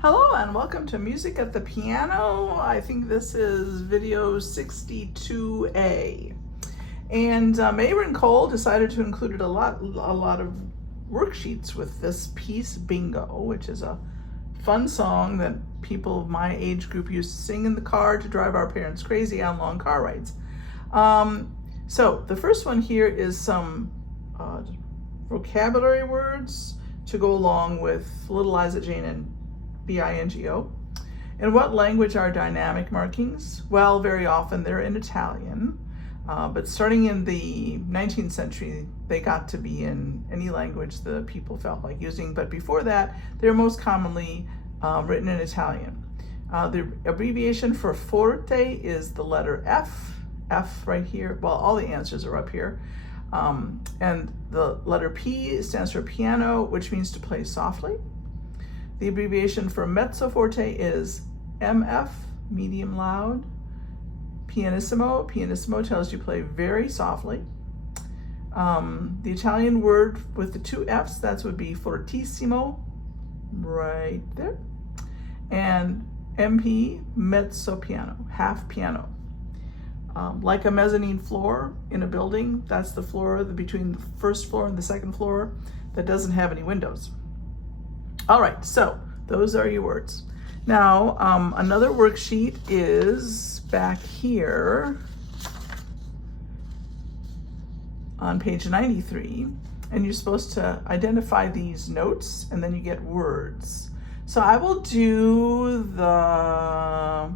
Hello and welcome to Music at the Piano. I think this is video 62A. And Mayron Cole decided to include a lot of worksheets with this piece, Bingo, which is a fun song that people of my age group used to sing in the car to drive our parents crazy on long car rides. So the first one here is some vocabulary words to go along with Little Liza Jane and B-I-N-G-O. In what language are dynamic markings? Well, very often they're in Italian, but starting in the 19th century, they got to be in any language the people felt like using, but before that, they're most commonly written in Italian. The abbreviation for forte is the letter F right here. Well, all the answers are up here. And the letter P stands for piano, which means to play softly. The abbreviation for mezzo forte is MF, medium loud. Pianissimo tells you play very softly. The Italian word with the two F's, that would be fortissimo, right there. And MP, mezzo piano, half piano. Like a mezzanine floor in a building, that's the floor between the first floor and the second floor that doesn't have any windows. All right, so those are your words. Now, another worksheet is back here on page 93, and you're supposed to identify these notes, and then you get words. So I will do the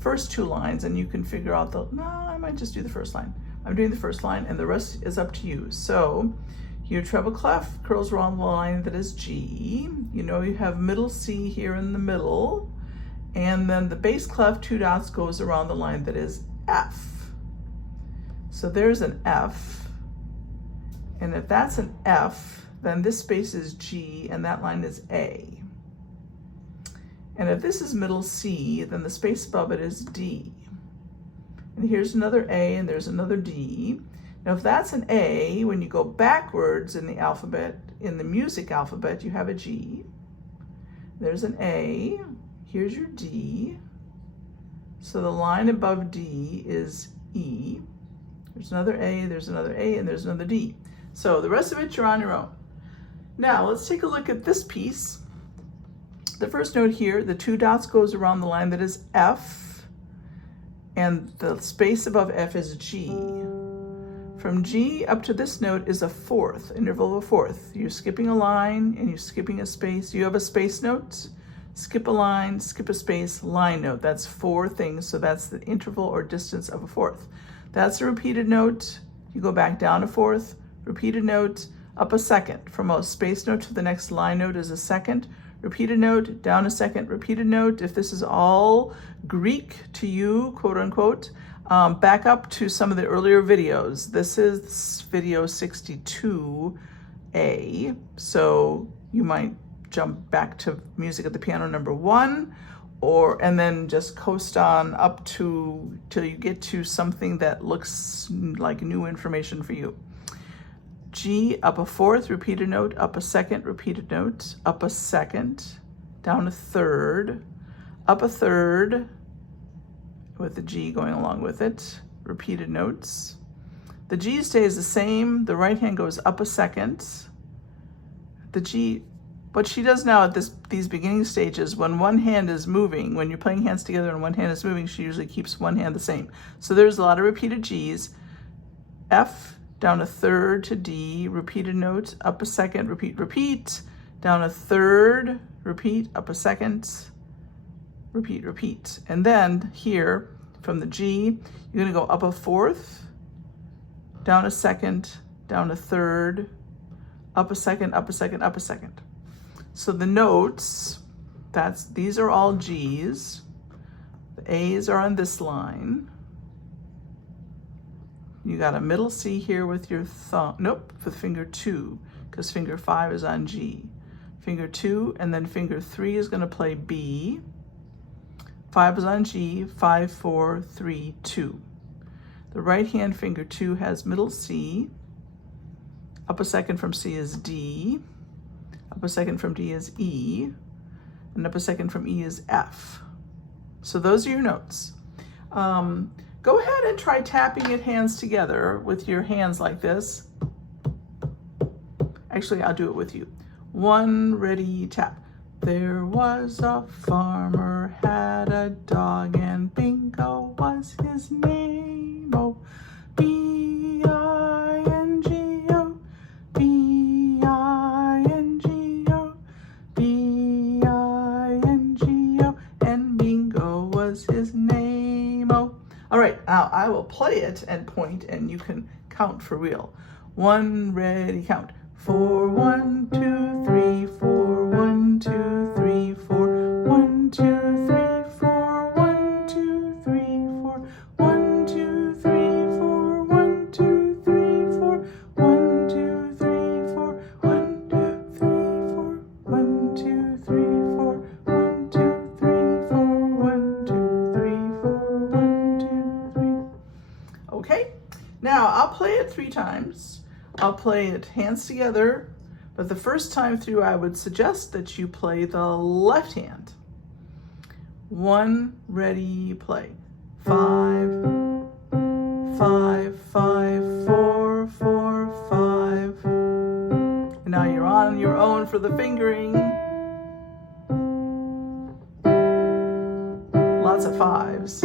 first two lines, and you can figure out no, I might just do the first line. I'm doing the first line, and the rest is up to you. So your treble clef curls around the line that is G. You know you have middle C here in the middle. And then the bass clef, two dots, goes around the line that is F. So there's an F. And if that's an F, then this space is G and that line is A. And if this is middle C, then the space above it is D. And here's another A and there's another D. Now, if that's an A, when you go backwards in the alphabet, in the music alphabet, you have a G. There's an A. Here's your D. So the line above D is E. There's another A, there's another A, and there's another D. So the rest of it, you're on your own. Now, let's take a look at this piece. The first note here, the two dots goes around the line that is F, and the space above F is G. From G up to this note is a fourth, interval of a fourth. You're skipping a line and you're skipping a space. You have a space note, skip a line, skip a space, line note. That's four things, so that's the interval or distance of a fourth. That's a repeated note. You go back down a fourth, repeated note, up a second. From a space note to the next line note is a second, repeated note, down a second, repeated note. If this is all Greek to you, quote unquote, back up to some of the earlier videos. This is video 62A, so you might jump back to Music at the Piano number 1, and then just coast on up till you get to something that looks like new information for you. G, up a fourth, repeated note, up a second, repeated note, up a second, down a third, up a third, with the G going along with it, repeated notes. The G stays the same, the right hand goes up a second. The G, what she does now at these beginning stages, when one hand is moving, when you're playing hands together and one hand is moving, she usually keeps one hand the same. So there's a lot of repeated Gs. F, down a third to D, repeated note, up a second, repeat, repeat, down a third, repeat, up a second, repeat, repeat. And then here from the G, you're gonna go up a fourth, down a second, down a third, up a second, up a second, up a second. So the notes, these are all Gs. The A's are on this line. You got a middle C here with your thumb, nope, with finger 2, because finger 5 is on G. Finger 2, and then finger 3 is gonna play B. 5 is on G, 5, 4, 3, 2. The right hand finger 2 has middle C. Up a second from C is D. Up a second from D is E. and up a second from E is F. So those are your notes. Go ahead and try tapping it hands together with your hands like this. Actually, I'll do it with you. 1, ready, tap. There was a farmer, had a dog, and Bingo was his name. Oh, B-I-N-G-O, B-I-N-G-O, B-I-N-G-O, and Bingo was his name. Oh. All right, now I will play it and point, and you can count for real. 1, ready, count. 4, 1, 2, 3, 4, 1, 2, 3, 4, 1, 2, 3, 4, 1, 2, 3, 4, 1, 2, 3, 4, 1, 2, 3, 4, 1, 2, 3, 4, 1, 2, 3, 4, 1, 2, 3, 4, 1, 2, 3, 4, 1, 2, 3, 4, 1, 2, 3. Okay, now I'll play it 3 times. I'll play it hands together, but the first time through I would suggest that you play the left hand. 1, ready, play. 5, 5, 5, 4, 4, 5. And now you're on your own for the fingering. Lots of 5s.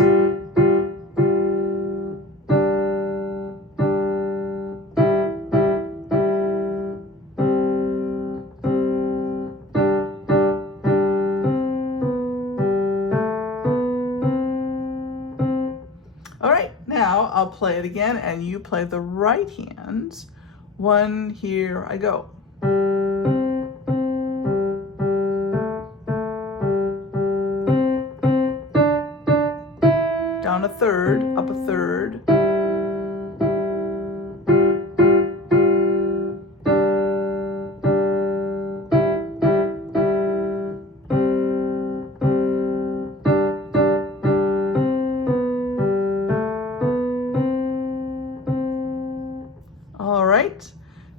I'll play it again, and you play the right hand. 1, here I go. Down a third, up a third.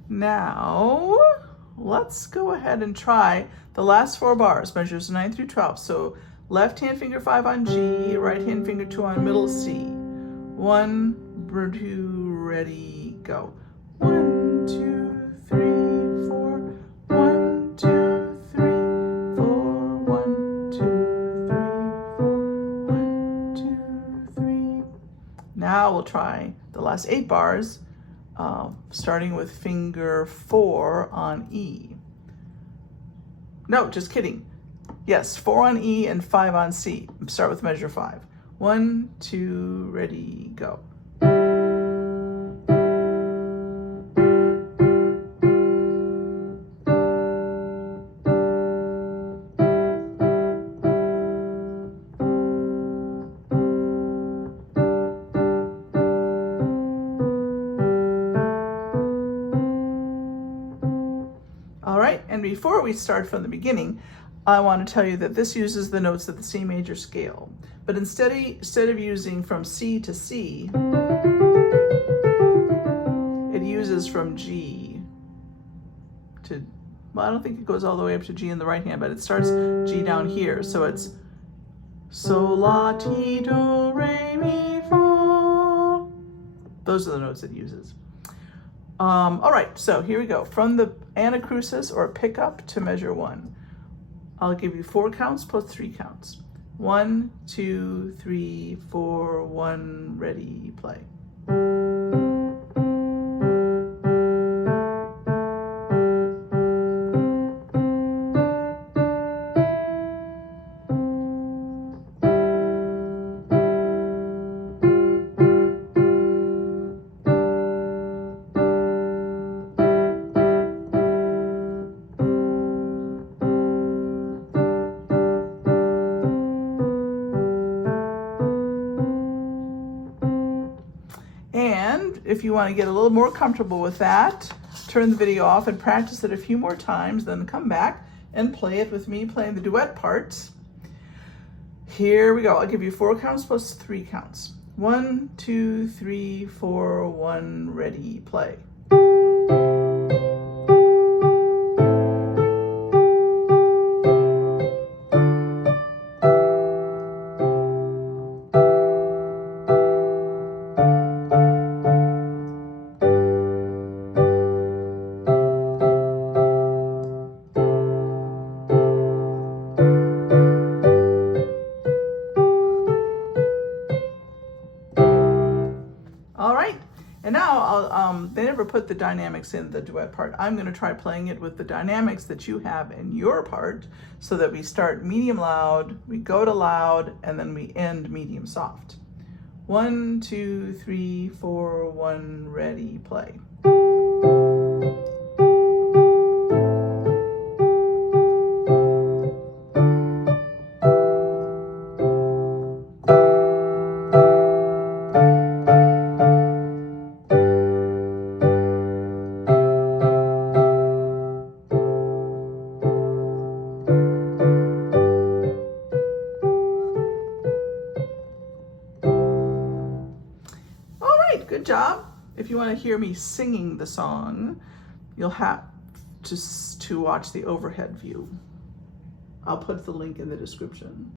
Now, let's go ahead and try the last 4 bars, measures 9 through 12. So left hand finger 5 on G, right hand finger 2 on middle C. 1, 2, ready, go. 1, 2, 3, 4. 1, 2, 3, 4. 1, 2, 3, 4. 1, 2, 3. Now we'll try the last 8 bars. Starting with finger 4 on E. No, just kidding. Yes, 4 on E and 5 on C. Start with measure 5. 1, 2, ready, go. And before we start from the beginning, I want to tell you that this uses the notes of the C major scale. But instead of using from C to C, it uses from G to, well, I don't think it goes all the way up to G in the right hand, but it starts G down here. So it's Sol, La, Ti, Do, Re, Mi, Fa. Those are the notes it uses. All right, so here we go. From the anacrusis or pickup to measure 1. I'll give you 4 counts plus 3 counts. 1, 2, 3, 4, 1, ready, play. And if you want to get a little more comfortable with that, turn the video off and practice it a few more times, then come back and play it with me playing the duet parts. Here we go. I'll give you 4 counts plus 3 counts. 1, 2, 3, 4, 1, ready, play. they never put the dynamics in the duet part. I'm going to try playing it with the dynamics that you have in your part, so that we start medium loud, we go to loud, and then we end medium soft. 1, 2, 3, 4, 1, ready, play. Good job. If you want to hear me singing the song, you'll have to watch the overhead view. I'll put the link in the description.